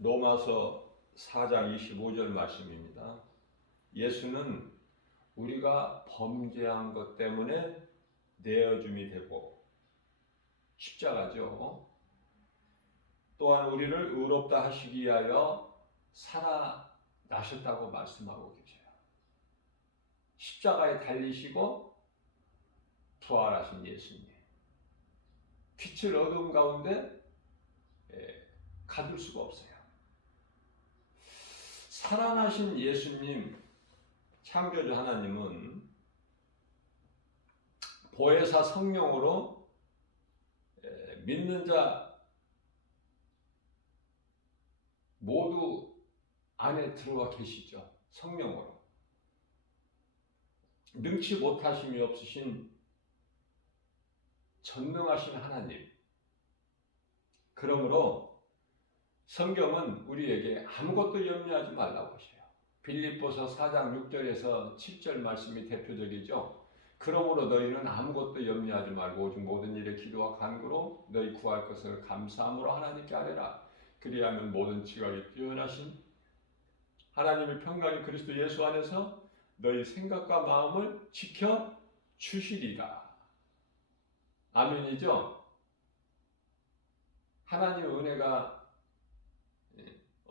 로마서 4장 25절 말씀입니다. 예수는 우리가 범죄한 것 때문에 내어줌이 되고 십자가죠. 또한 우리를 의롭다 하시기 위하여 살아나셨다고 말씀하고 계세요. 십자가에 달리시고 부활하신 예수님. 빛을 어두움 가운데 가둘 수가 없어요. 살아나신 예수님, 창조주 하나님은 보혜사 성령으로 믿는 자 모두 안에 들어와 계시죠. 성령으로. 능치 못하심이 없으신 전능하신 하나님. 그러므로 성경은 우리에게 아무것도 염려하지 말라고 하셔요. 빌립보서 4장 6절에서 7절 말씀이 대표적이죠. 그러므로 너희는 아무것도 염려하지 말고 오직 모든 일에 기도와 간구로 너희 구할 것을 감사함으로 하나님께 아뢰라. 그리하면 모든 지각이 뛰어나신 하나님의 평강이 그리스도 예수 안에서 너희 생각과 마음을 지켜 주시리라. 아멘이죠? 하나님의 은혜가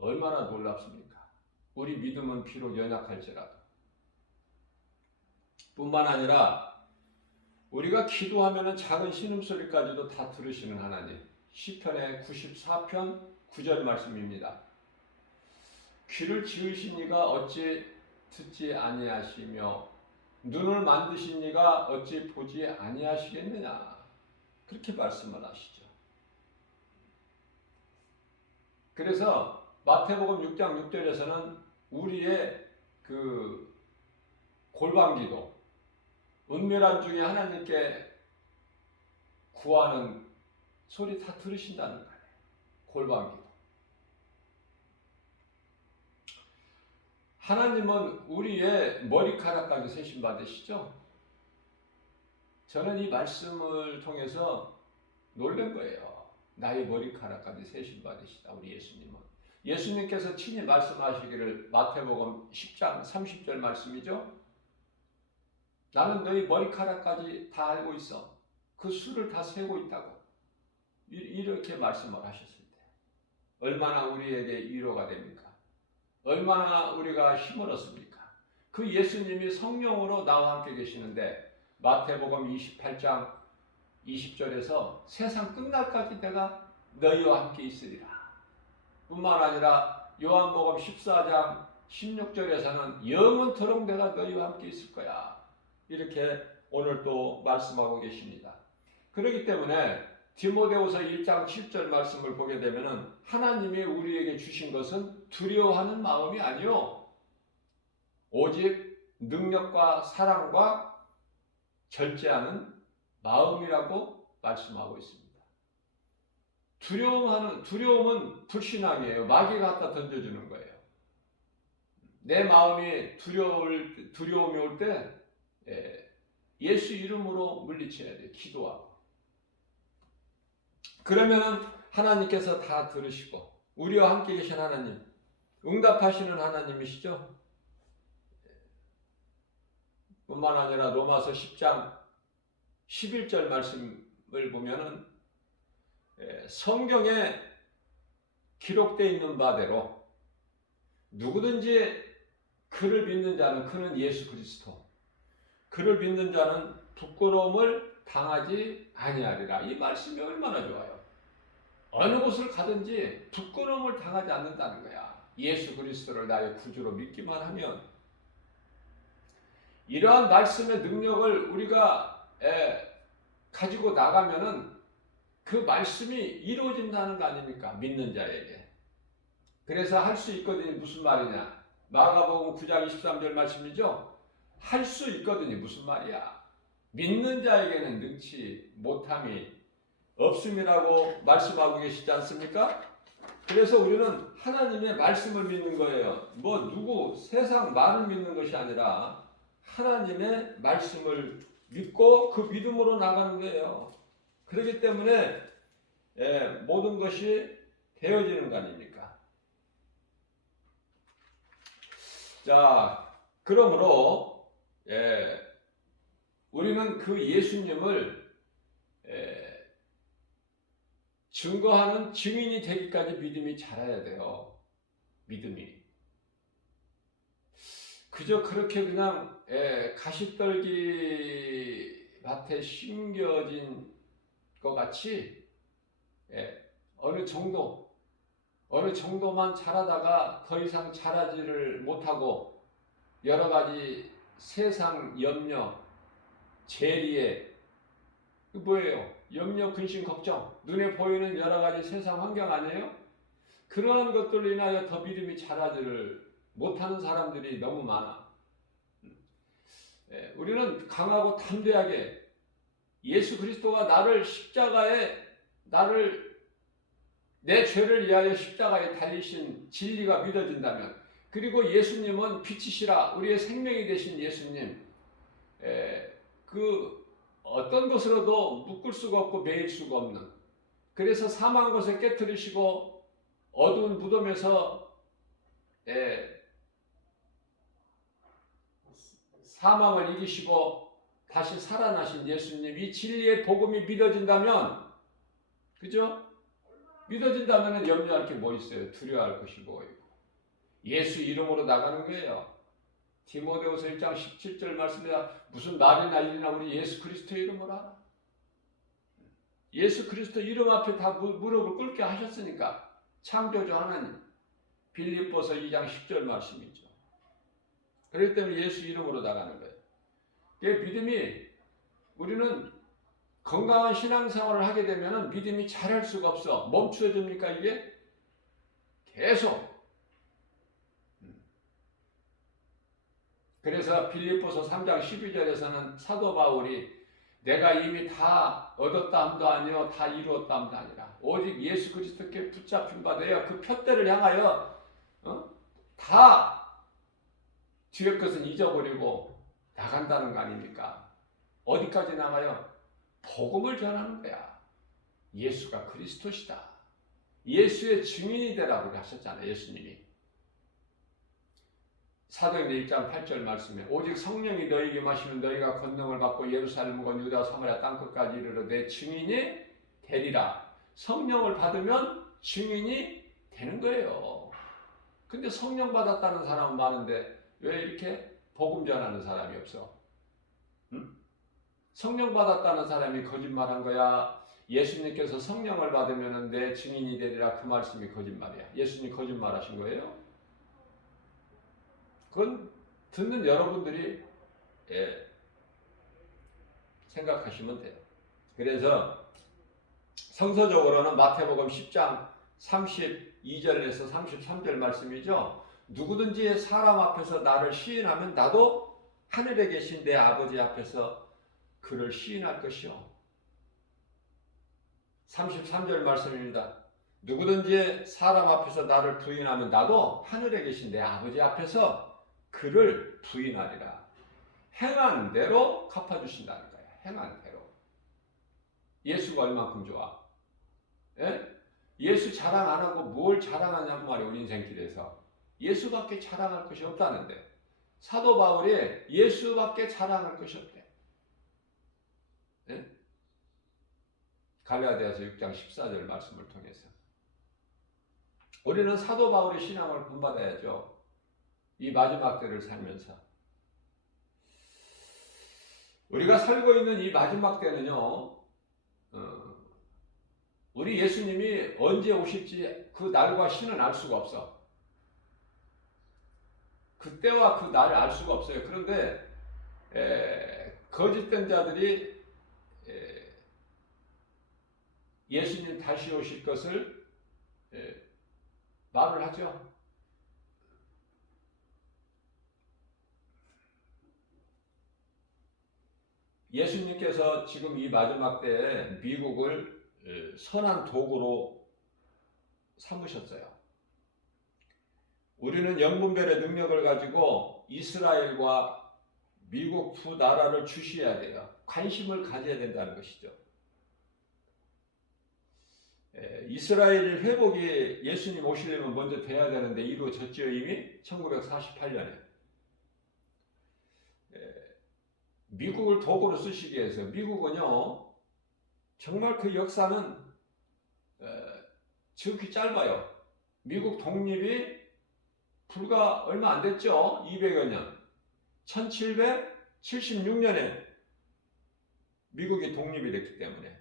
얼마나 놀랍습니까? 우리 믿음은 비록 연약할지라도 뿐만 아니라 우리가 기도하면 작은 신음소리까지도 다 들으시는 하나님. 시편의 94편 9절 말씀입니다. 귀를 지으신 이가 어찌 듣지 아니하시며 눈을 만드신 이가 어찌 보지 아니하시겠느냐. 그렇게 말씀을 하시죠. 그래서 마태복음 6장 6절에서는 우리의 그 골방기도, 은밀한 중에 하나님께 구하는 소리 다 들으신다는 거예요. 골방기도. 하나님은 우리의 머리카락까지 세심 받으시죠? 저는 이 말씀을 통해서 놀란 거예요. 나의 머리카락까지 세심 받으시다, 우리 예수님은. 예수님께서 친히 말씀하시기를 마태복음 10장 30절 말씀이죠. 나는 너희 머리카락까지 다 알고 있어. 그 수를 다 세고 있다고. 이렇게 말씀을 하셨을 때 얼마나 우리에게 위로가 됩니까? 얼마나 우리가 힘을 얻습니까? 그 예수님이 성령으로 나와 함께 계시는데 마태복음 28장 20절에서 세상 끝날까지 내가 너희와 함께 있으리라. 뿐만 아니라 요한복음 14장 16절에서는 영원토록 내가 너희와 함께 있을 거야. 이렇게 오늘 또 말씀하고 계십니다. 그렇기 때문에 디모데후서 1장 7절 말씀을 보게 되면 하나님이 우리에게 주신 것은 두려워하는 마음이 아니요 오직 능력과 사랑과 절제하는 마음이라고 말씀하고 있습니다. 두려움은 불신앙이에요. 마귀가 갖다 던져주는 거예요. 내 마음이 두려움이 올 때 예수 이름으로 물리쳐야 돼요. 기도하고. 그러면은 하나님께서 다 들으시고 우리와 함께 계신 하나님, 응답하시는 하나님이시죠. 뿐만 아니라 로마서 10장 11절 말씀을 보면은 성경에 기록되어 있는 바대로 누구든지 그를 믿는 자는 그는 예수 그리스도, 그를 믿는 자는 부끄러움을 당하지 아니하리라. 이 말씀이 얼마나 좋아요. 어느 곳을 가든지 부끄러움을 당하지 않는다는 거야. 예수 그리스도를 나의 구주로 믿기만 하면. 이러한 말씀의 능력을 우리가 가지고 나가면은 그 말씀이 이루어진다는 거 아닙니까? 믿는 자에게. 그래서 할 수 있거든요. 무슨 말이냐? 마가복음 9장 23절 말씀이죠. 할 수 있거든요. 무슨 말이야? 믿는 자에게는 능치 못함이 없음이라고 말씀하고 계시지 않습니까? 그래서 우리는 하나님의 말씀을 믿는 거예요. 누구 세상 말을 믿는 것이 아니라 하나님의 말씀을 믿고 그 믿음으로 나가는 거예요. 그렇기 때문에 모든 것이 되어지는 거 아닙니까? 자, 그러므로 우리는 그 예수님을 증거하는 증인이 되기까지 믿음이 자라야 돼요. 믿음이. 그저 그렇게 그냥 가시떨기 밭에 심겨진 것 같이 어느 정도만 자라다가 더 이상 자라지를 못하고 여러 가지 세상 염려, 재리에 뭐예요? 염려, 근심, 걱정, 눈에 보이는 여러 가지 세상 환경 아니에요? 그러한 것들로 인하여 더 믿음이 자라지를 못하는 사람들이 너무 많아. 우리는 강하고 담대하게 예수 그리스도가 나를 내 죄를 위하여 십자가에 달리신 진리가 믿어진다면, 그리고 예수님은 빛이시라 우리의 생명이 되신 예수님, 그 어떤 것으로도 묶을 수가 없고 매일 수가 없는, 그래서 사망 것을 깨뜨리시고 어두운 무덤에서 사망을 이기시고 다시 살아나신 예수님, 이 진리의 복음이 믿어진다면, 그죠? 믿어진다면 염려할 게 뭐 있어요? 두려워할 것이 뭐 있고. 예수 이름으로 나가는 거예요. 디모데후서 1장 17절 말씀이야. 무슨 말이나 일이나 우리 예수 그리스도 이름으로 하라. 예수 그리스도 이름 앞에 다 무릎을 꿇게 하셨으니까. 창조주 하나님. 빌립보서 2장 10절 말씀이죠. 그렇기 때문에 예수 이름으로 나가는 거예요. 믿음이, 우리는 건강한 신앙생활을 하게 되면 믿음이 자랄 수가 없어. 멈추어집니까 이게? 계속. 그래서 빌립보서 3장 12절에서는 사도 바울이 내가 이미 다 얻었다 함도 아니요 다 이루었다 함도 아니라 오직 예수 그리스도께 붙잡힌 바 되어 그 표대를 향하여 다 뒤의 것은 잊어버리고 나간다는 거 아닙니까? 어디까지 나가요? 복음을 전하는 거야. 예수가 그리스도시다. 예수의 증인이 되라고 하셨잖아요. 예수님이. 사도행전 1장 8절 말씀에 오직 성령이 너희에게 마시면 너희가 권능을 받고 예루살렘과 유다 사마리아 땅끝까지 이르러 내 증인이 되리라. 성령을 받으면 증인이 되는 거예요. 근데 성령 받았다는 사람은 많은데 왜 이렇게 복음 전하는 사람이 없어? 응? 성령 받았다는 사람이 거짓말한 거야? 예수님께서 성령을 받으면 내 증인이 되리라 그 말씀이 거짓말이야. 예수님 거짓말하신 거예요? 그건 듣는 여러분들이 생각하시면 돼요. 그래서 성서적으로는 마태복음 10장 32절에서 33절 말씀이죠. 누구든지 사람 앞에서 나를 시인하면 나도 하늘에 계신 내 아버지 앞에서 그를 시인할 것이요. 33절 말씀입니다. 누구든지 사람 앞에서 나를 부인하면 나도 하늘에 계신 내 아버지 앞에서 그를 부인하리라. 행한 대로 갚아주신다는 거야. 행한 대로. 예수가 얼만큼 좋아? 예수 자랑 안 하고 뭘 자랑하냐고 말이야. 우리 인생길에서. 예수밖에 자랑할 것이 없다는데. 사도 바울이 예수밖에 자랑할 것이 없대. 갈라디아서 6장 14절 말씀을 통해서. 우리는 사도 바울의 신앙을 본받아야죠. 이 마지막 때를 살면서. 우리가 살고 있는 이 마지막 때는요, 우리 예수님이 언제 오실지 그 날과 시는 알 수가 없어. 그때와 그 날을 알 수가 없어요. 그런데 거짓된 자들이 예수님 다시 오실 것을 말을 하죠. 예수님께서 지금 이 마지막 때에 미국을 선한 도구로 삼으셨어요. 우리는 영분별의 능력을 가지고 이스라엘과 미국 두 나라를 주시해야 돼요. 관심을 가져야 된다는 것이죠. 이스라엘 회복이 예수님 오시려면 먼저 돼야 되는데 이루어졌죠. 이미 1948년에. 미국을 도구로 쓰시기 위해서 미국은요 정말 그 역사는 지극히 짧아요. 미국 독립이 불과 얼마 안 됐죠. 200여 년. 1776년에 미국이 독립이 됐기 때문에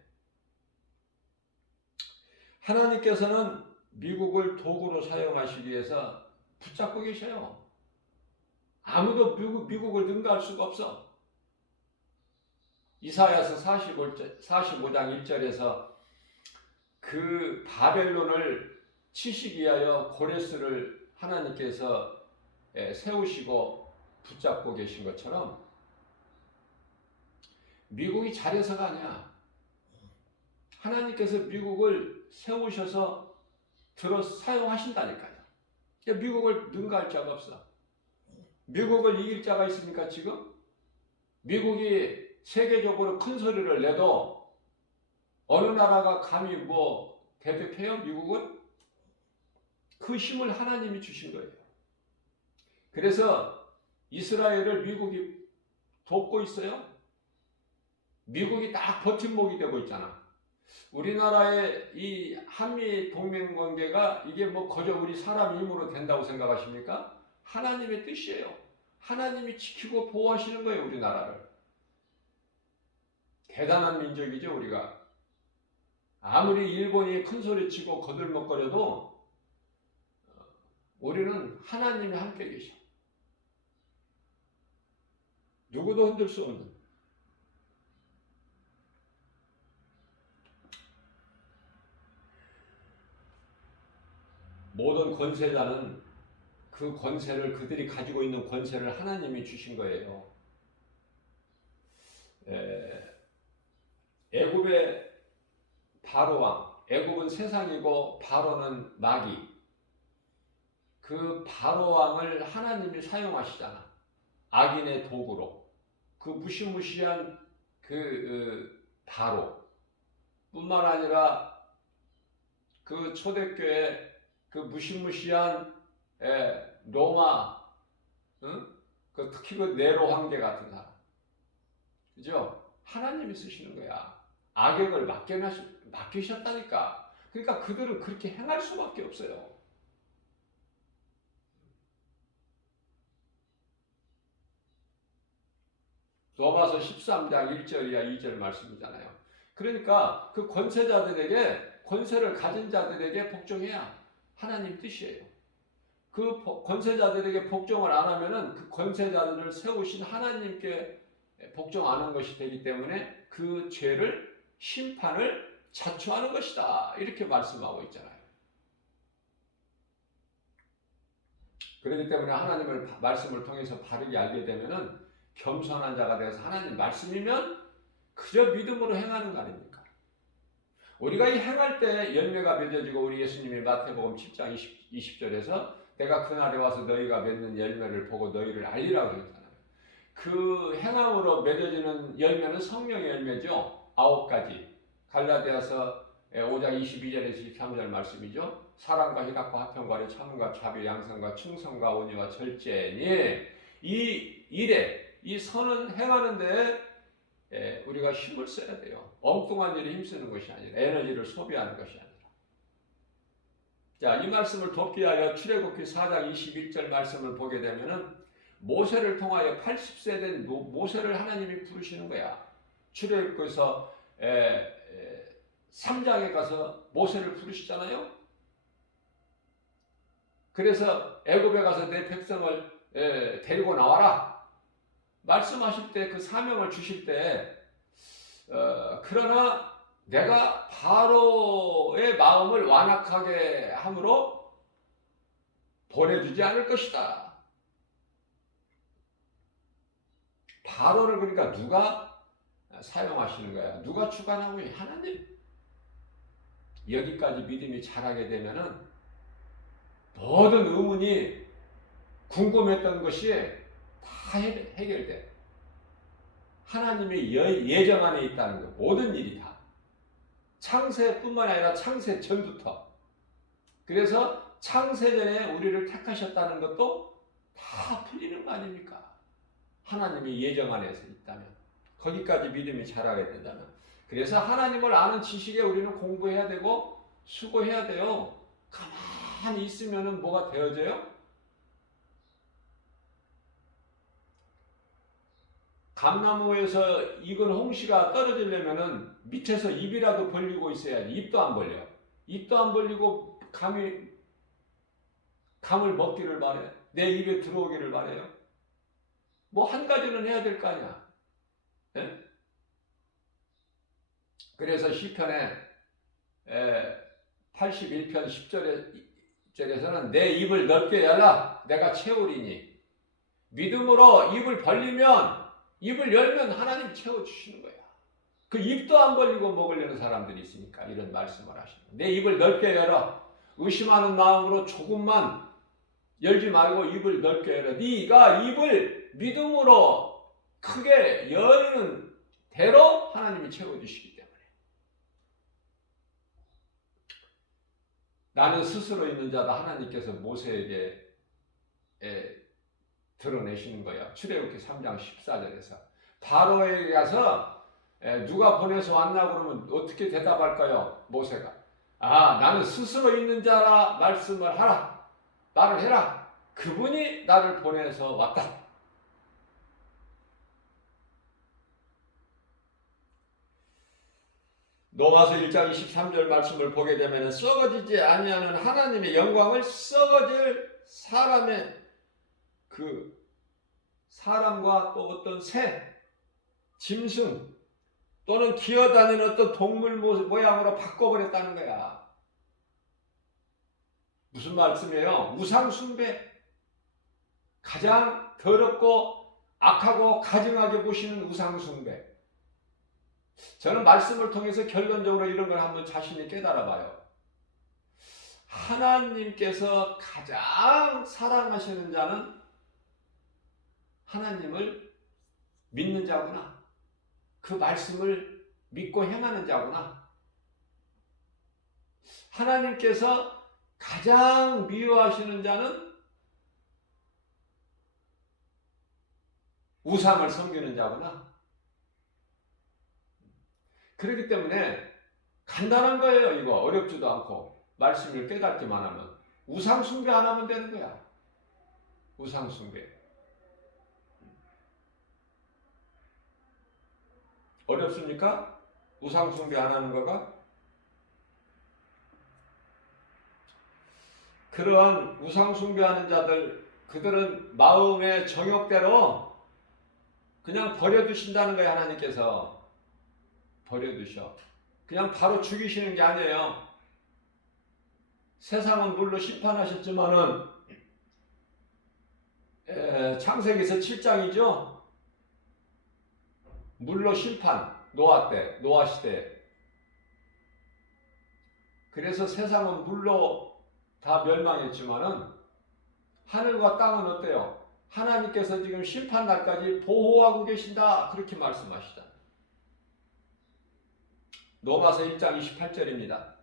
하나님께서는 미국을 도구로 사용하시기 위해서 붙잡고 계셔요. 아무도 미국을 능가할 수가 없어. 이사야서 45장 1절에서 그 바벨론을 치시기 위하여 고레스를 하나님께서 세우시고 붙잡고 계신 것처럼 미국이 잘해서가 아니야. 하나님께서 미국을 세우셔서 사용하신다니까요. 그러니까 미국을 능가할 자가 없어. 미국을 이길 자가 있습니까 지금? 미국이 세계적으로 큰 소리를 내도 어느 나라가 감히 대적해요? 미국은? 그 힘을 하나님이 주신 거예요. 그래서 이스라엘을 미국이 돕고 있어요. 미국이 딱 버팀목이 되고 있잖아. 우리나라의 이 한미 동맹 관계가 이게 거저 우리 사람 힘으로 된다고 생각하십니까? 하나님의 뜻이에요. 하나님이 지키고 보호하시는 거예요, 우리나라를. 대단한 민족이죠, 우리가. 아무리 일본이 큰소리치고 거들먹거려도 우리는 하나님이 함께 계셔. 누구도 흔들 수 없는. 모든 권세자는 그 권세를 그들이 가지고 있는 권세를 하나님이 주신 거예요. 애굽의 바로 왕, 애굽은 세상이고 바로는 마귀. 그 바로 왕을 하나님이 사용하시잖아. 악인의 도구로. 그 무시무시한 바로 뿐만 아니라 그 초대교회 그 무시무시한 로마, 특히 그 네로 황제 같은 사람, 그죠? 하나님이 쓰시는 거야. 악역을 맡기셨다니까. 그러니까 그들은 그렇게 행할 수밖에 없어요. 로마서 13장 1절이야 2절 말씀이잖아요. 그러니까 그 권세를 가진 자들에게 복종해야 하나님 뜻이에요. 그 권세자들에게 복종을 안 하면은 그 권세자들을 세우신 하나님께 복종 안 한 것이 되기 때문에 그 죄를 심판을 자초하는 것이다. 이렇게 말씀하고 있잖아요. 그렇기 때문에 하나님의 말씀을 통해서 바르게 알게 되면은 겸손한 자가 되어서 하나님 말씀이면 그저 믿음으로 행하는 거 아닙니까? 우리가 이 행할 때 열매가 맺어지고 우리 예수님이 마태복음 10장 20절에서 내가 그날에 와서 너희가 맺는 열매를 보고 너희를 알리라고 했잖아요. 그 행함으로 맺어지는 열매는 성령의 열매죠. 9가지. 갈라디아서 5장 22절에서 23절 말씀이죠. 사랑과 희락과 화평과 참음과 자비, 양선과 충성과 온유와 절제니 이 일에 이 선은 행하는데 우리가 힘을 써야 돼요. 엉뚱한 일에 힘쓰는 것이 아니라 에너지를 소비하는 것이 아니라. 자, 이 말씀을 돕기 위하여 출애굽기 4장 21절 말씀을 보게 되면은 모세를 통하여 80세 된 모세를 하나님이 부르시는 거야. 출애굽기에서 3장에 가서 모세를 부르시잖아요. 그래서 애굽에 가서 내 백성을 데리고 나와라. 말씀하실 때 그 사명을 주실 때 그러나 내가 바로의 마음을 완악하게 함으로 보내주지 않을 것이다. 바로를 그러니까 누가 사용하시는 거야? 누가 주관하고 있는 하나님. 여기까지 믿음이 자라게 되면은 모든 의문이 궁금했던 것이 다 해결돼. 하나님의 예정 안에 있다는 거. 모든 일이 다. 창세뿐만 아니라 창세 전부터. 그래서 창세 전에 우리를 택하셨다는 것도 다 풀리는 거 아닙니까? 하나님의 예정 안에서 있다면. 거기까지 믿음이 자라게 된다는. 그래서 하나님을 아는 지식에 우리는 공부해야 되고 수고해야 돼요. 가만히 있으면은 뭐가 되어져요? 감나무에서 익은 홍시가 떨어지려면은 밑에서 입이라도 벌리고 있어야지. 입도 안 벌려. 입도 안 벌리고 감을 먹기를 바래. 내 입에 들어오기를 바래요. 뭐 한 가지는 해야 될 거 아니야. 네? 그래서 시편에 81편 10절에서는 내 입을 넓게 열라 내가 채우리니. 믿음으로 입을 벌리면, 입을 열면 하나님 채워주시는 거야. 그 입도 안 벌리고 먹으려는 사람들이 있으니까 이런 말씀을 하시는 거야. 내 입을 넓게 열어. 의심하는 마음으로 조금만 열지 말고 입을 넓게 열어. 네가 입을 믿음으로 크게 여는 대로 하나님이 채워주시기 때문에. 나는 스스로 있는 자다 하나님께서 모세에게 드러내시는 거예요. 출애굽기 3장 14절에서 바로에게 가서 누가 보내서 왔나 그러면 어떻게 대답할까요? 모세가 나는 스스로 있는 자라 말씀을 하라. 말을 해라. 그분이 나를 보내서 왔다. 로마서 1장 23절 말씀을 보게 되면 썩어지지 아니하는 하나님의 영광을 썩어질 사람의 사람과 또 어떤 새, 짐승 또는 기어다니는 어떤 동물 모양으로 바꿔버렸다는 거야. 무슨 말씀이에요? 우상숭배. 가장 더럽고 악하고 가증하게 보시는 우상숭배. 저는 말씀을 통해서 결론적으로 이런 걸 한번 자신이 깨달아 봐요. 하나님께서 가장 사랑하시는 자는 하나님을 믿는 자구나. 그 말씀을 믿고 행하는 자구나. 하나님께서 가장 미워하시는 자는 우상을 섬기는 자구나. 그렇기 때문에 간단한 거예요. 이거 어렵지도 않고 말씀을 깨닫기만 하면 우상 숭배 안 하면 되는 거야. 우상 숭배 어렵습니까? 우상 숭배 안 하는 거가? 그러한 우상 숭배하는 자들, 그들은 마음의 정욕대로 그냥 버려두신다는 거예요. 하나님께서 버려두셔. 그냥 바로 죽이시는 게 아니에요. 세상은 물로 심판하셨지만은 창세기에서 7장이죠. 물로 심판, 노아 시대. 그래서 세상은 물로 다 멸망했지만은 하늘과 땅은 어때요? 하나님께서 지금 심판 날까지 보호하고 계신다. 그렇게 말씀하시다. 로마서 1장 28절입니다.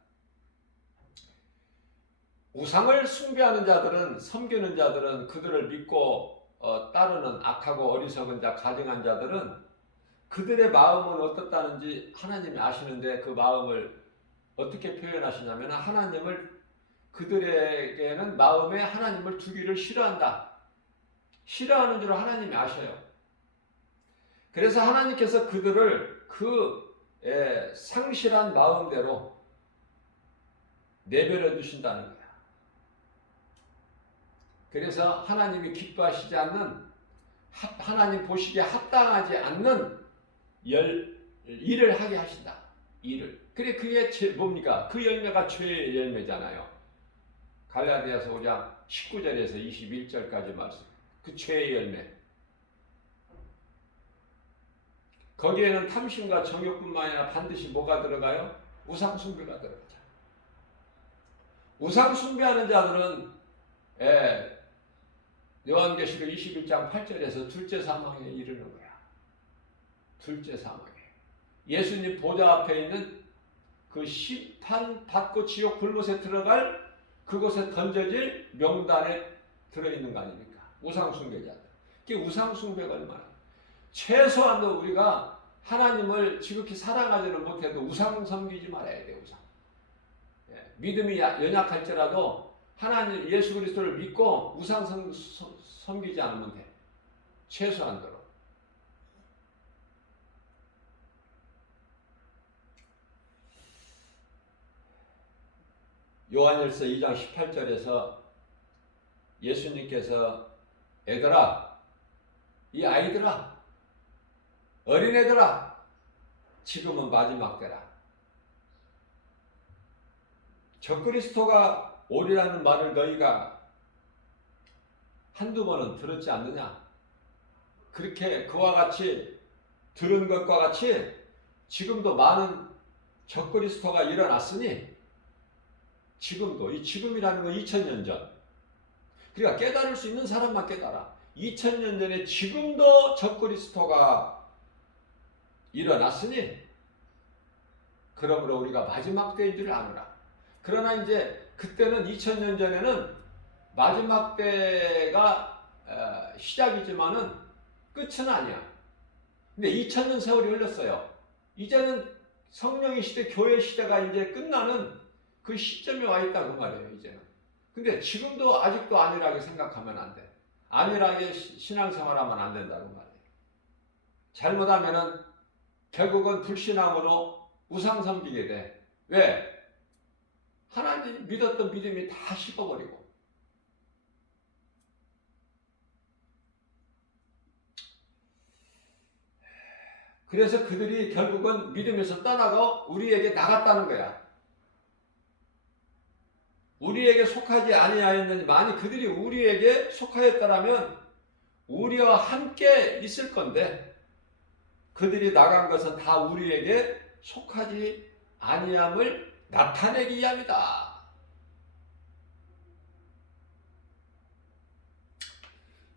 우상을 숭배하는 자들은, 섬기는 자들은, 그들을 믿고 따르는 악하고 어리석은 자, 가증한 자들은 그들의 마음은 어떻다는지 하나님이 아시는데 그 마음을 어떻게 표현하시냐면 하나님을, 그들에게는 마음에 하나님을 두기를 싫어한다. 싫어하는 줄 하나님이 아셔요. 그래서 하나님께서 그들을 상실한 마음대로 내버려 두신다는 거야. 그래서 하나님이 기뻐하시지 않는, 하나님 보시기에 합당하지 않는 일을 하게 하신다. 일을. 그래, 그게 뭡니까? 그 열매가 죄의 열매잖아요. 갈라디아서 5장 19절에서 21절까지 말씀. 그 죄의 열매. 거기에는 탐심과 정욕뿐만 아니라 반드시 뭐가 들어가요? 우상숭배가 들어가죠. 우상숭배하는 자들은 요한계시록 21장 8절에서 둘째 사망에 이르는 거야. 둘째 사망에. 예수님 보좌 앞에 있는 그 심판 받고 지옥 불못에 들어갈 그곳에 던져질 명단에 들어있는 거 아닙니까? 우상숭배자들. 그게 우상숭배가 얼마나. 최소한도 우리가 하나님을 지극히 사랑하지는 못해도 우상 섬기지 말아야 돼. 우상. 믿음이 연약할지라도 하나님 예수 그리스도를 믿고 우상 섬기지 않으면 돼. 최소한도로. 요한일서 2장 18절에서 예수님께서 애들아, 이 아이들아, 어린애들아, 지금은 마지막 때라. 적그리스도가 오리라는 말을 너희가 한두 번은 들었지 않느냐? 그렇게 그와 같이 들은 것과 같이 지금도 많은 적그리스도가 일어났으니 지금도, 이 지금이라는 건 2000년 전. 그러니까 깨달을 수 있는 사람만 깨달아. 2000년 전에 지금도 적그리스도가 일어났으니 그러므로 우리가 마지막 때인 줄 아노라. 그러나 이제 그때는 2000년 전에는 마지막 때가 시작이지만은 끝은 아니야. 근데 2000년 세월이 흘렀어요. 이제는 성령의 시대, 교회 시대가 이제 끝나는 그 시점에 와 있다 그 말이에요. 이제는. 근데 지금도 아직도 안일하게 생각하면 안 돼. 안일하게 신앙생활하면 안 된다고 말이에요. 잘못하면은 결국은 불신앙으로 우상 섬기게 돼. 왜? 하나님 믿었던 믿음이 다 식어버리고. 그래서 그들이 결국은 믿음에서 떠나고 우리에게 나갔다는 거야. 우리에게 속하지 아니하였느니, 만약 그들이 우리에게 속하였더라면 우리와 함께 있을 건데 그들이 나간 것은 다 우리에게 속하지 아니함을 나타내기 위함이다.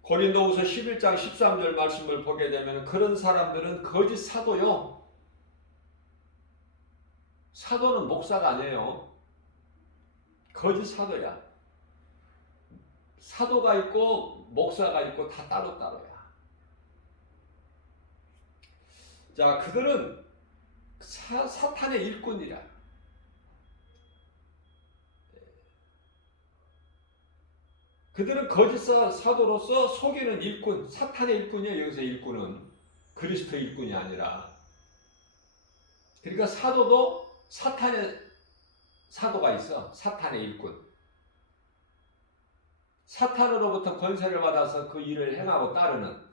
고린도후서 11장 13절 말씀을 보게 되면 그런 사람들은 거짓 사도요. 사도는 목사가 아니에요. 거짓 사도야. 사도가 있고 목사가 있고 다 따로따로야. 자, 그들은 사탄의 일꾼이라. 그들은 거짓 사도로서 속이는 일꾼, 사탄의 일꾼이에요. 여기서 일꾼은 그리스도의 일꾼이 아니라. 그러니까 사도도 사탄의 사도가 있어. 사탄의 일꾼. 사탄으로부터 권세를 받아서 그 일을 행하고 따르는.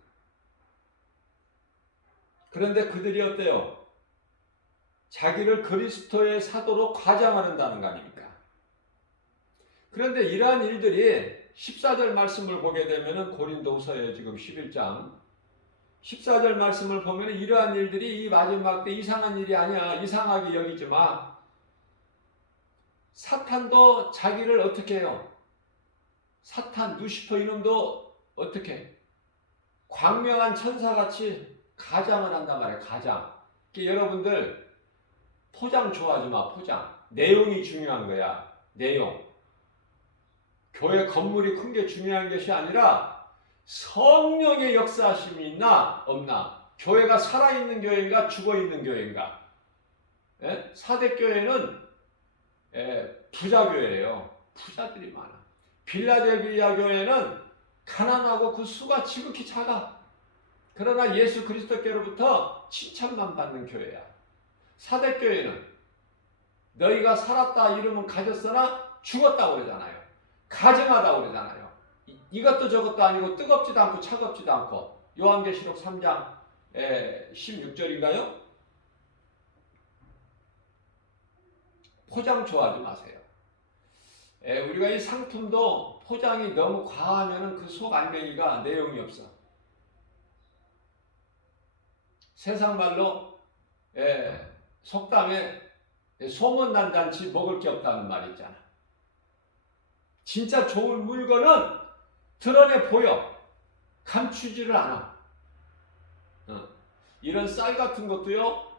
그런데 그들이 어때요? 자기를 그리스도의 사도로 과장한다는 거 아닙니까? 그런데 이러한 일들이 14절 말씀을 보게 되면 고린도후서에 지금 11장 14절 말씀을 보면 이러한 일들이 이 마지막 때 이상한 일이 아니야. 이상하게 여기지 마. 사탄도 자기를 어떻게 해요? 사탄, 루시퍼 이놈도 어떻게? 광명한 천사같이 가장을 한단 말이에요. 가장. 그러니까 여러분들 포장 좋아하지 마. 포장. 내용이 중요한 거야. 내용. 교회 건물이 큰 게 중요한 것이 아니라 성령의 역사하심이 있나 없나. 교회가 살아있는 교회인가 죽어있는 교회인가. 예? 사대교회는 부자교회예요. 부자들이 많아. 빌라델비아 교회는 가난하고 그 수가 지극히 작아. 그러나 예수 그리스도께로부터 칭찬만 받는 교회야. 사대교회는 너희가 살았다 이름은 가졌으나 죽었다고 그러잖아요. 가증하다고 그러잖아요. 이것도 저것도 아니고 뜨겁지도 않고 차갑지도 않고. 요한계시록 3장 16절인가요? 포장 좋아하지 마세요. 우리가 이 상품도 포장이 너무 과하면 그 속 알맹이가 내용이 없어. 세상 말로 속담에 소문난 잔치 먹을 게 없다는 말이 있잖아. 진짜 좋은 물건은 드러내 보여. 감추지를 않아. 이런 쌀 같은 것도요.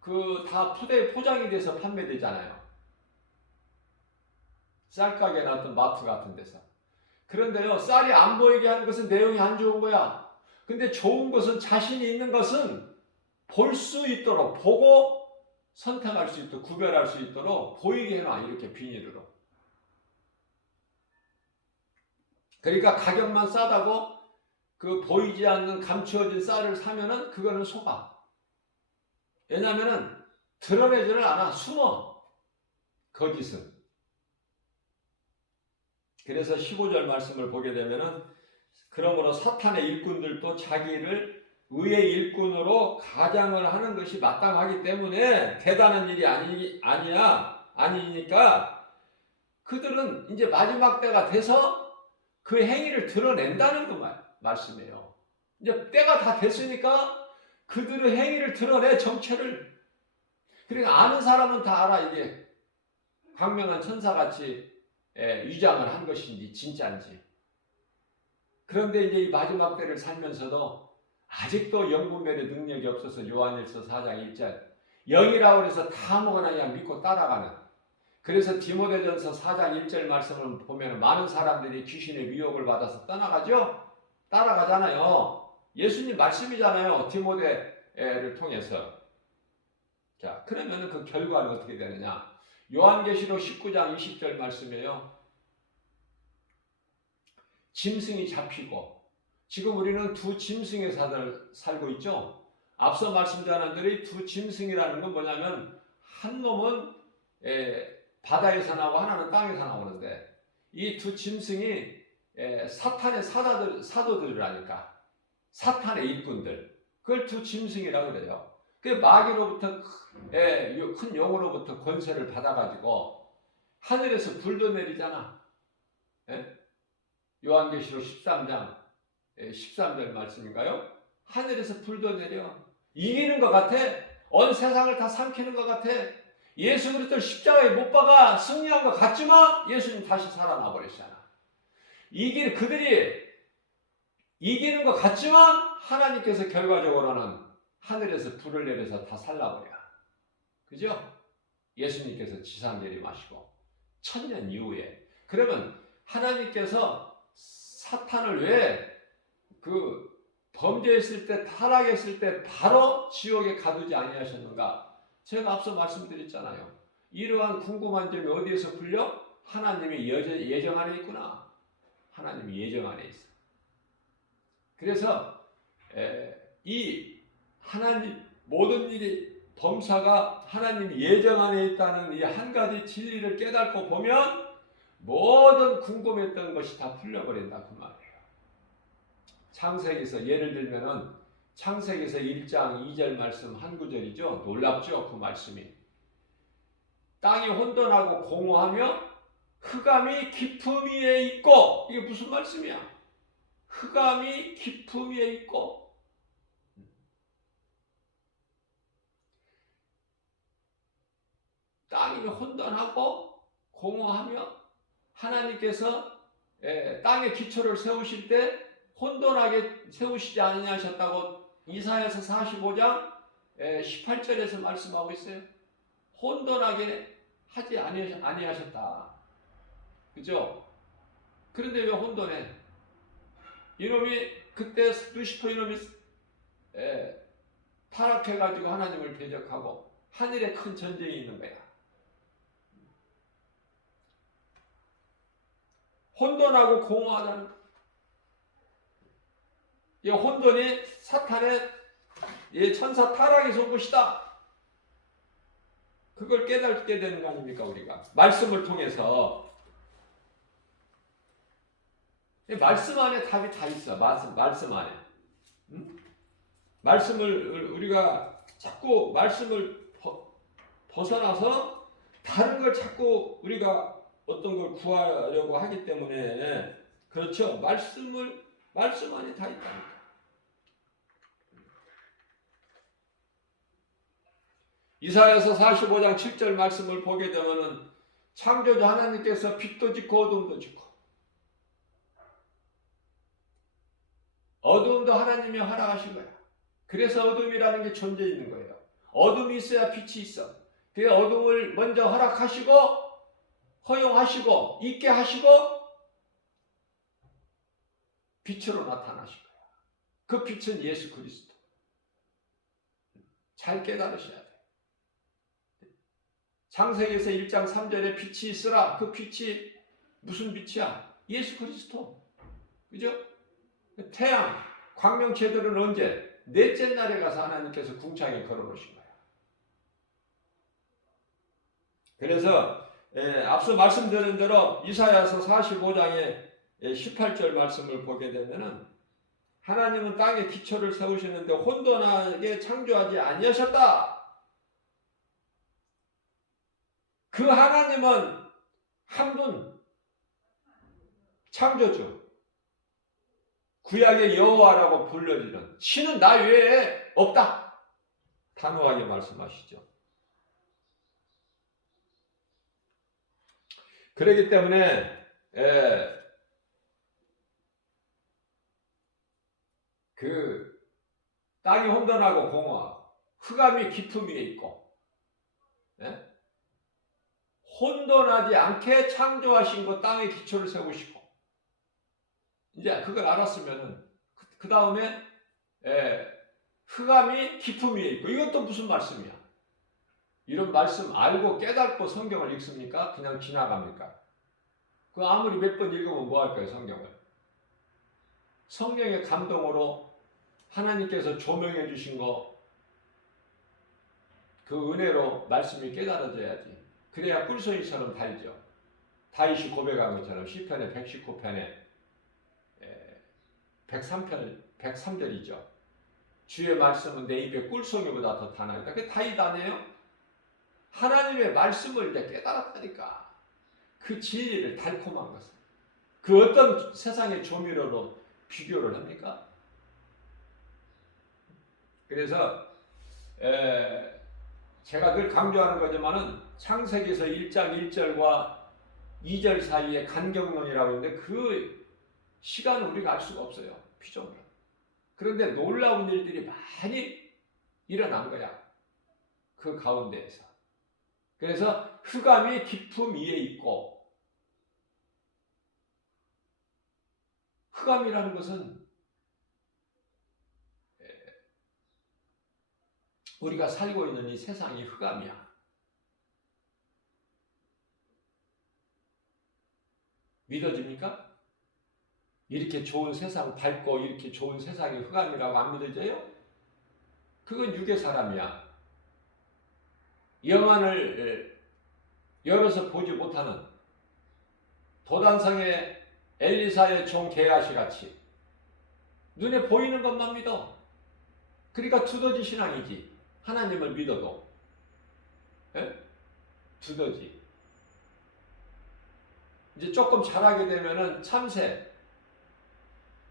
그 다 포장이 돼서 판매되잖아요. 쌀가게나 어떤 마트 같은 데서. 그런데요, 쌀이 안 보이게 하는 것은 내용이 안 좋은 거야. 근데 좋은 것은, 자신이 있는 것은 볼 수 있도록 보고 선택할 수 있도록 구별할 수 있도록 보이게 해놔. 이렇게 비닐으로. 그러니까 가격만 싸다고 그 보이지 않는 감추어진 쌀을 사면은 그거는 속아. 왜냐면은 드러내지를 않아. 숨어. 거짓은. 그래서 15절 말씀을 보게 되면은 그러므로 사탄의 일꾼들도 자기를 의의 일꾼으로 가장을 하는 것이 마땅하기 때문에 대단한 일이 아니니까 그들은 이제 마지막 때가 돼서 그 행위를 드러낸다는 그 말씀이에요. 이제 때가 다 됐으니까 그들의 행위를 드러내 정체를. 그러니까 아는 사람은 다 알아. 이게 광명한 천사같이 위장을 한 것인지 진짜인지. 그런데 이제 이 마지막 때를 살면서도 아직도 영분별의 능력이 없어서 요한일서 4장 1절 영이라고 해서 다 아무거나 그냥 믿고 따라가는. 그래서 디모데전서 4장 1절 말씀을 보면 많은 사람들이 귀신의 미혹을 받아서 떠나가죠. 따라가잖아요. 예수님 말씀이잖아요. 디모데를 통해서. 자, 그러면 그 결과는 어떻게 되느냐? 요한계시록 19장 20절 말씀이에요. 짐승이 잡히고, 지금 우리는 두 짐승의 사를 살고 있죠. 앞서 말씀드린 대로 두 짐승이라는 건 뭐냐면 한 놈은 바다에서 나오고 하나는 땅에서 나오는데 이 두 짐승이 사탄의 사도들이라니까. 사탄의 일꾼들. 그걸 두 짐승이라고 그래요. 그 마귀로부터 큰 영으로부터 권세를 받아가지고 하늘에서 불도 내리잖아. 요한계시록 13장 13절 말씀인가요? 하늘에서 불도 내려. 이기는 것 같아. 온 세상을 다 삼키는 것 같아. 예수 그리스도 십자가에 못 박아 승리한 것 같지만 예수님 다시 살아나 버리시잖아. 그들이 이기는 것 같지만 하나님께서 결과적으로는 하늘에서 불을 내려서 다 살라버려. 그죠? 예수님께서 지상 내림하시고 천년 이후에. 그러면 하나님께서 사탄을 왜 그 범죄했을 때 타락했을 때 바로 지옥에 가두지 아니하셨는가? 제가 앞서 말씀드렸잖아요. 이러한 궁금한 점이 어디에서 풀려? 하나님의 예정 안에 있구나. 하나님의 예정 안에 있어. 그래서 이 하나님 모든 일이 범사가 하나님 예정 안에 있다는 이 한 가지 진리를 깨닫고 보면 모든 궁금했던 것이 다 풀려버린다 그 말이에요. 창세기에서 예를 들면은 창세기에서 1장 2절 말씀 한 구절이죠. 놀랍죠 그 말씀이. 땅이 혼돈하고 공허하며 흑암이 깊음 위에 있고. 이게 무슨 말씀이야? 흑암이 깊음 위에 있고. 땅이 혼돈하고 공허하며 하나님께서 땅의 기초를 세우실 때 혼돈하게 세우시지 아니하셨다고 이사야서 45장 18절에서 말씀하고 있어요. 혼돈하게 하지 아니하셨다. 그죠? 그런데 왜 혼돈해? 이놈이 그때 루시퍼 이놈이 타락해가지고 하나님을 대적하고 하늘에 큰 전쟁이 있는 거야. 혼돈하고 공허하다는 거. 이 혼돈이 사탄의 천사 타락에서 온 것이다. 그걸 깨닫게 되는 거 아닙니까 우리가? 말씀을 통해서. 말씀 안에 답이 다 있어. 말씀 안에. 말씀을 우리가 자꾸 말씀을 벗어나서 다른 걸 자꾸 우리가 어떤 걸 구하려고 하기 때문에 그렇죠. 말씀 안에 다 있다니까. 이사야서 45장 7절 말씀을 보게 되면은 창조주 하나님께서 빛도 짓고 어둠도 짓고 어둠도 하나님이 허락하신 거야. 그래서 어둠이라는 게 존재 있는 거예요. 어둠이 있어야 빛이 있어. 그 어둠을 먼저 허락하시고 허용하시고 있게 하시고 빛으로 나타나실 거야. 그 빛은 예수 그리스도. 잘 깨달으셔야 돼요. 창세기에서 1장 3절에 빛이 있으라. 그 빛이 무슨 빛이야? 예수 그리스도. 그죠? 태양, 광명체들은 언제? 넷째 날에 가서 하나님께서 궁창에 걸어놓으신 거예요. 그래서 앞서 말씀드린 대로 이사야서 45장의 18절 말씀을 보게 되면은 하나님은 땅에 기초를 세우시는데 혼돈하게 창조하지 아니하셨다. 그 하나님은 한 분 창조주, 구약의 여호와라고 불려지는 신은 나 외에 없다. 단호하게 말씀하시죠. 그렇기 때문에 그 땅이 혼돈하고 공허하고 흑암이 깊음 위에 있고 혼돈하지 않게 창조하신 것 땅에 기초를 세우시고 이제 그걸 알았으면은 그 다음에 흑암이 깊음 위에 있고 이것도 무슨 말씀이야? 이런 말씀 알고 깨닫고 성경을 읽습니까? 그냥 지나갑니까? 그 아무리 몇 번 읽으면 뭐 할까요? 성경을. 성령의 감동으로 하나님께서 조명해 주신 거 그 은혜로 말씀이 깨달아져야지. 그래야 꿀송이처럼 달죠. 다윗이 고백한 것처럼 시편의 119편에 103절이죠. 주의 말씀은 내 입에 꿀송이보다 더 다나이다. 그게 다윗 아니에요? 하나님의 말씀을 이제 깨달았다니까. 그 진리를 달콤한 것을. 그 어떤 세상의 조미료로 비교를 합니까? 그래서 제가 늘 강조하는 거지만은 창세기에서 1장 1절과 2절 사이에 간격론이라고 하는데 그 시간은 우리가 알 수가 없어요. 피조물. 그런데 놀라운 일들이 많이 일어난 거야. 그 가운데에서. 그래서 흑암이 깊음 위에 있고 흑암이라는 것은 우리가 살고 있는 이 세상이 흑암이야. 믿어집니까? 이렇게 좋은 세상 밝고 이렇게 좋은 세상이 흑암이라고 안 믿어져요? 그건 육의 사람이야. 영안을 열어서 보지 못하는 도단성의 엘리사의 종 게하시 같이 눈에 보이는 것만 믿어. 그러니까 두더지 신앙이지. 하나님을 믿어도 두더지. 이제 조금 자라게 되면은 참새.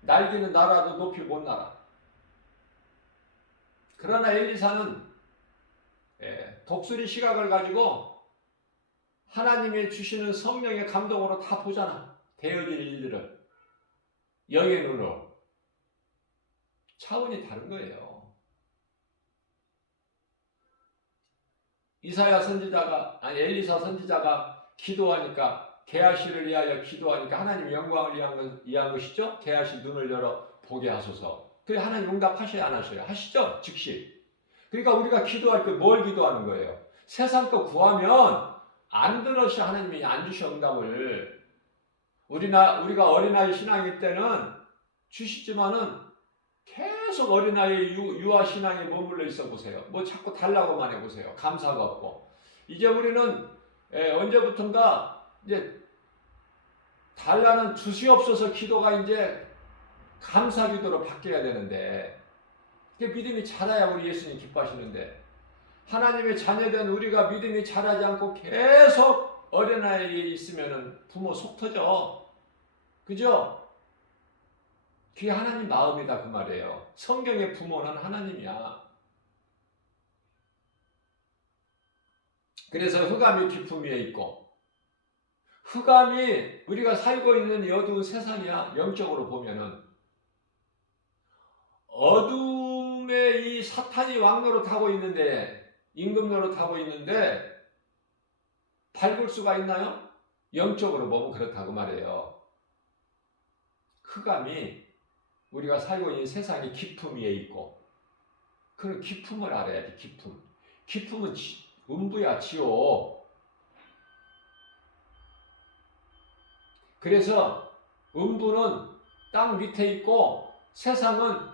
날개는 날아도 높이 못 날아. 그러나 엘리사는 독수리 시각을 가지고 하나님이 주시는 성령의 감동으로 다 보잖아. 되어질 일들을. 영의 눈으로. 차원이 다른 거예요. 엘리사 선지자가 기도하니까 게하시를 위하여 기도하니까 하나님 영광을 위한 것이죠. 게하시 눈을 열어 보게 하소서. 그래 하나님 응답하셔야 안 하셔요? 하시죠. 즉시. 그러니까 우리가 기도할 때 뭘 기도하는 거예요? 세상 거 구하면 안 들으셔. 하나님이 안 주셔 응답을. 우리가 어린아이 신앙일 때는 주시지만은 계속 어린아이 유아 신앙에 머물러 있어 보세요. 뭐 자꾸 달라고만 해보세요. 감사가 없고. 이제 우리는 언제부턴가 이제 달라는 주시옵소서 기도가 이제 감사 기도로 바뀌어야 되는데 믿음이 자라야 우리 예수님 기뻐하시는데 하나님의 자녀된 우리가 믿음이 자라지 않고 계속 어린아이에 있으면은 부모 속 터져. 그죠? 그게 하나님 마음이다 그 말이에요. 성경의 부모는 하나님이야. 그래서 흑암이 깊음 위에 있고 흑암이 우리가 살고 있는 이 어두운 세상이야. 영적으로 보면은 어둠의 이 사탄이 왕노릇하고 있는데 임금노릇하고 있는데 밝을 수가 있나요? 영적으로 보면 그렇다고 말해요. 흑암이 우리가 살고 있는 세상이 깊음 위에 있고 그런 기품을 알아야지. 기품은 음부야, 지옥. 그래서 음부는 땅 밑에 있고 세상은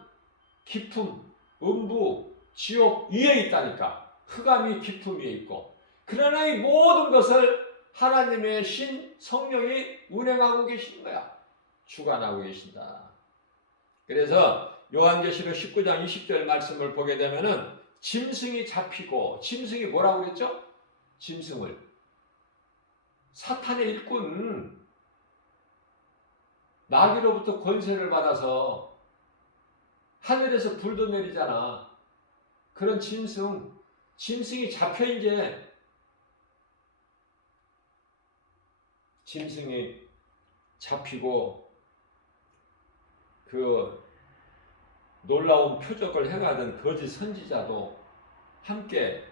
기품, 음부, 지옥 위에 있다니까. 흑암이 기품 위에 있고. 그러나 이 모든 것을 하나님의 신 성령이 운행하고 계신 거야. 주관하고 계신다. 그래서 요한계시록 19장 20절 말씀을 보게 되면은 짐승이 잡히고, 짐승이 뭐라고 그랬죠? 짐승을 사탄의 일꾼, 마귀로부터 권세를 받아서 하늘에서 불도 내리잖아. 그런 짐승이 잡혀 이제 짐승이 잡히고 그 놀라운 표적을 행하던 거짓 선지자도 함께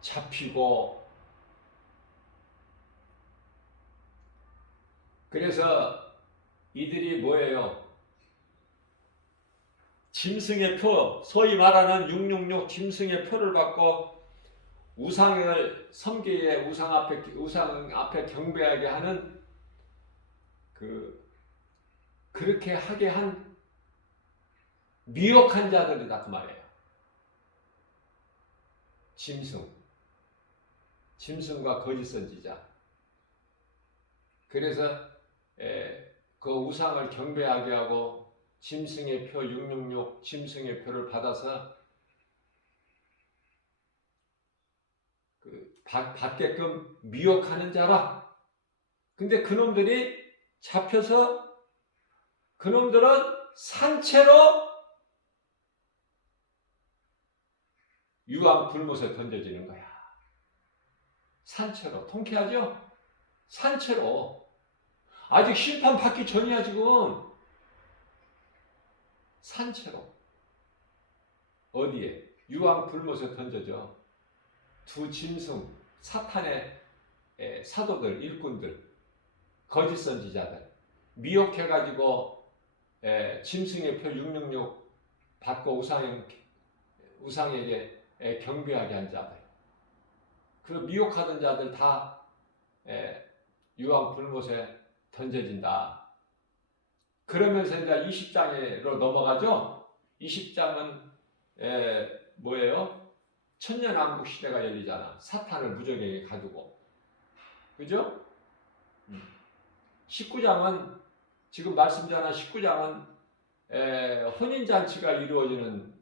잡히고, 그래서 이들이 뭐예요? 짐승의 표, 소위 말하는 666 짐승의 표를 받고 우상을 섬기에 우상 앞에 경배하게 하는 그렇게 하게 한 미혹한 자들이다 그 말이에요. 짐승과 거짓 선지자. 그래서 그 우상을 경배하게 하고 짐승의 표 666 짐승의 표를 받아서 받게끔 미혹하는 자라. 근데 그놈들이 잡혀서 그놈들은 산채로 유황 불못에 던져지는 거야. 산채로. 통쾌하죠? 산채로. 아직 심판 받기 전이야 지금. 산채로. 어디에? 유황 불못에 던져져. 두 짐승, 사탄의 사도들, 일꾼들, 거짓 선지자들 미혹해가지고 짐승의 표 666 받고 우상에게 경배하게 한 자들, 그 미혹하던 자들 다 유황 불못에 던져진다. 그러면서 이제 20장으로 넘어가죠. 20장은 뭐예요? 천년왕국 시대가 열리잖아. 사탄을 무적에게 가두고. 그죠? 19장은 지금 말씀드린 19장은 혼인잔치가 이루어지는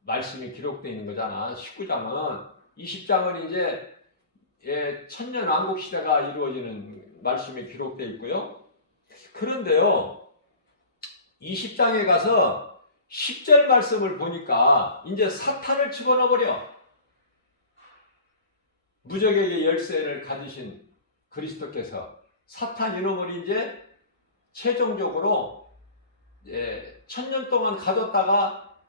말씀이 기록되어 있는 거잖아. 19장은 20장은 이제 천년왕국 시대가 이루어지는 말씀이 기록되어 있고요. 그런데요, 20장에 가서 10절 말씀을 보니까 이제 사탄을 집어넣어 버려. 무적에게 열쇠를 가지신 그리스도께서 사탄 이놈을 이제 최종적으로 천년 동안 가뒀다가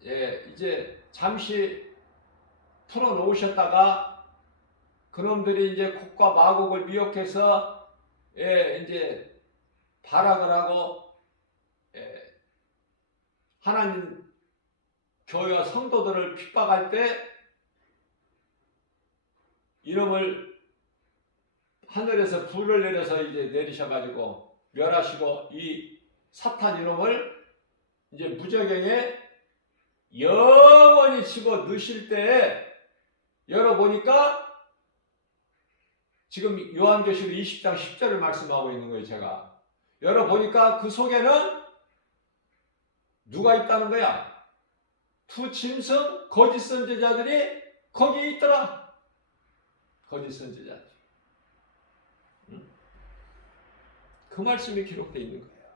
이제 잠시 풀어놓으셨다가 그놈들이 이제 곡과 마곡을 미혹해서 이제 발악을 하고 하나님 교회와 성도들을 핍박할 때 이놈을 하늘에서 불을 내려서 이제 내리셔가지고 멸하시고 이 사탄 이놈을 이제 무저갱에 영원히 집어 넣으실 때 열어보니까 지금 요한계시록 20장 10절을 말씀하고 있는 거예요. 제가 열어보니까 그 속에는 누가 있다는 거야? 두 짐승 거짓 선지자들이 거기에 있더라. 거짓 선지자들. 그 말씀이 기록되어 있는 거예요.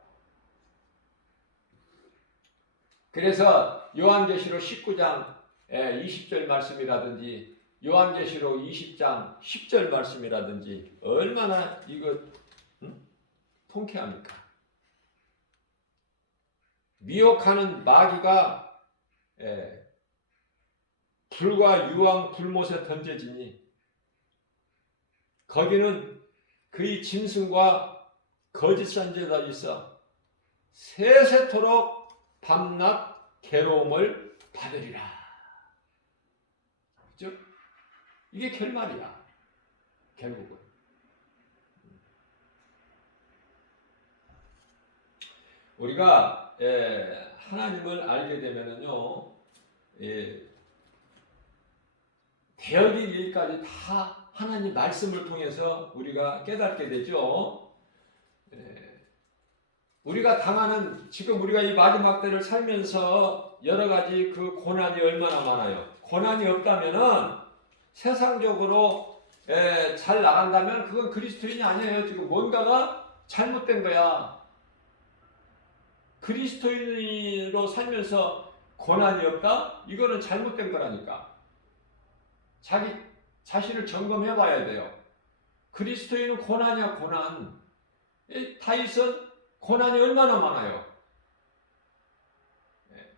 그래서 요한계시록 19장 20절 말씀이라든지 요한계시록 20장 10절 말씀이라든지 얼마나 이거 통쾌합니까? 미혹하는 마귀가 불과 유황 불못에 던져지니 거기는 그의 짐승과 거짓 선지자가 있어 세세토록 밤낮 괴로움을 받으리라. 그죠? 이게 결말이야. 결국은. 우리가 하나님을 알게 되면은요, 되어질 일까지 다 하나님 말씀을 통해서 우리가 깨닫게 되죠. 우리가 당하는, 지금 우리가 이 마지막 때를 살면서 여러 가지 그 고난이 얼마나 많아요. 고난이 없다면은 세상적으로 잘 나간다면 그건 그리스도인이 아니에요. 지금 뭔가가 잘못된 거야. 그리스도인으로 살면서 고난이 없다? 이거는 잘못된 거라니까. 자기 자신을 점검해 봐야 돼요. 그리스도인은 고난이야, 고난. 다윗은 고난이 얼마나 많아요.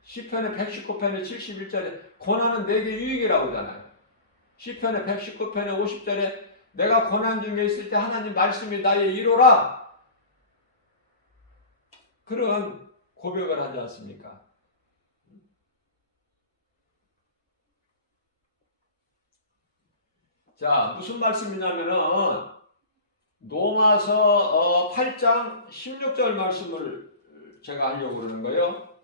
시편의 119편의 71절에 고난은 내게 유익이라고 하잖아요. 시편의 119편의 50절에 내가 고난 중에 있을 때 하나님 말씀이 나의 위로라. 그러한 고백을 하지 않습니까? 자, 무슨 말씀이냐면은 로마서 8장 16절 말씀을 제가 하려고 그러는 거예요.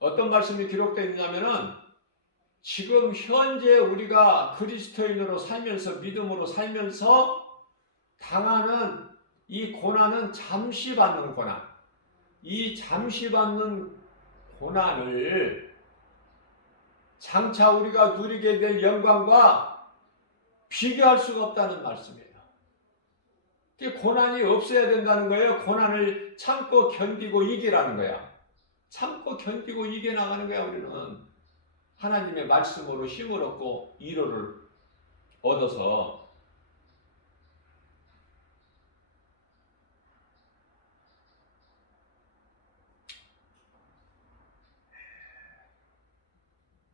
어떤 말씀이 기록되어 있냐면은 지금 현재 우리가 그리스도인으로 살면서 믿음으로 살면서 당하는 이 고난은 잠시 받는 고난. 이 잠시 받는 고난을 장차 우리가 누리게 될 영광과 비교할 수가 없다는 말씀이에요. 고난이 없어야 된다는 거예요. 고난을 참고 견디고 이기라는 거야. 참고 견디고 이겨나가는 거야. 우리는 하나님의 말씀으로 힘을 얻고 위로를 얻어서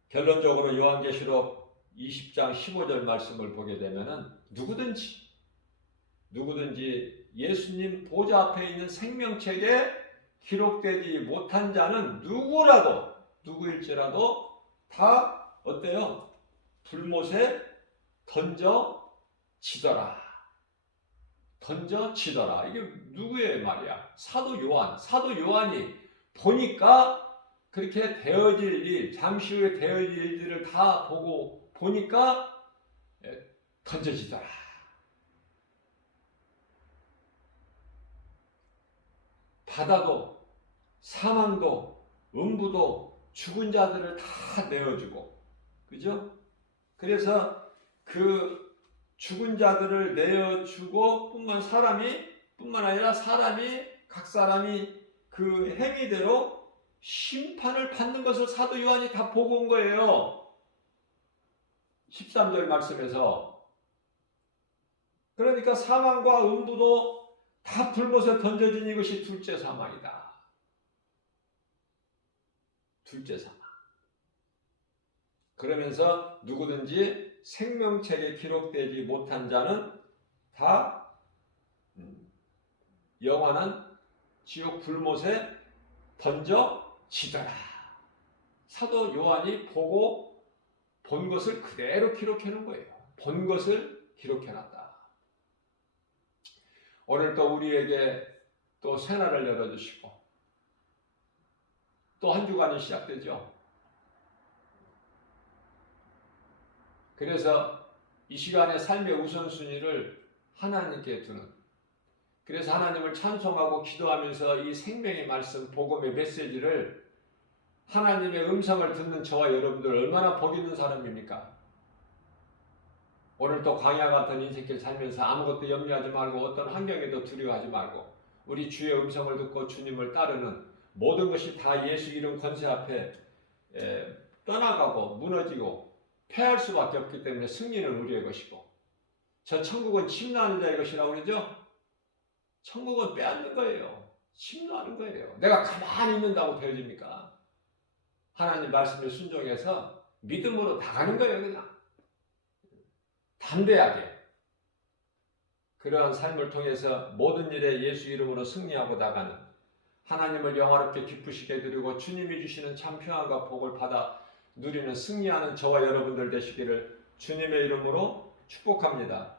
결론적으로 요한계시록 20장 15절 말씀을 보게 되면은 누구든지 예수님 보좌 앞에 있는 생명책에 기록되지 못한 자는 누구일지라도 다 어때요? 불못에 던져지더라. 이게 누구의 말이야? 사도 요한이 보니까 그렇게 되어질 일, 잠시 후에 되어질 일들을 다 보니까 던져지더라. 바다도 사망도 음부도 죽은 자들을 다 내어주고, 그죠? 그래서 그 죽은 자들을 내어주고 뿐만 아니라 각 사람이 그 행위대로 심판을 받는 것을 사도 요한이 다 보고 온 거예요. 13절 말씀에서. 그러니까 사망과 음부도 다 불못에 던져진 이것이 둘째 사망이다. 둘째 사망. 그러면서 누구든지 생명책에 기록되지 못한 자는 다 영원한 지옥 불못에 던져지더라. 사도 요한이 보고 본 것을 그대로 기록해 놓은 거예요. 본 것을 기록해 놨다. 오늘 또 우리에게 또 새날을 열어주시고 또 한 주간이 시작되죠. 그래서 이 시간에 삶의 우선순위를 하나님께 두는, 그래서 하나님을 찬송하고 기도하면서 이 생명의 말씀, 복음의 메시지를 하나님의 음성을 듣는 저와 여러분들 얼마나 복 있는 사람입니까? 오늘 또 광야 같은 인생길 살면서 아무것도 염려하지 말고 어떤 환경에도 두려워하지 말고 우리 주의 음성을 듣고 주님을 따르는 모든 것이 다 예수 이름 권세 앞에 떠나가고 무너지고 패할 수밖에 없기 때문에 승리는 우리의 것이고, 저 천국은 침노하는 자의 것이라고 그러죠? 천국은 빼앗는 거예요. 침노하는 거예요. 내가 가만히 있는다고 되어집니까? 하나님 말씀에 순종해서 믿음으로 나가는 거예요. 그냥 담대하게 그러한 삶을 통해서 모든 일에 예수 이름으로 승리하고 나가는 하나님을 영화롭게 기쁘시게 드리고 주님이 주시는 참 평안과 복을 받아 누리는 승리하는 저와 여러분들 되시기를 주님의 이름으로 축복합니다.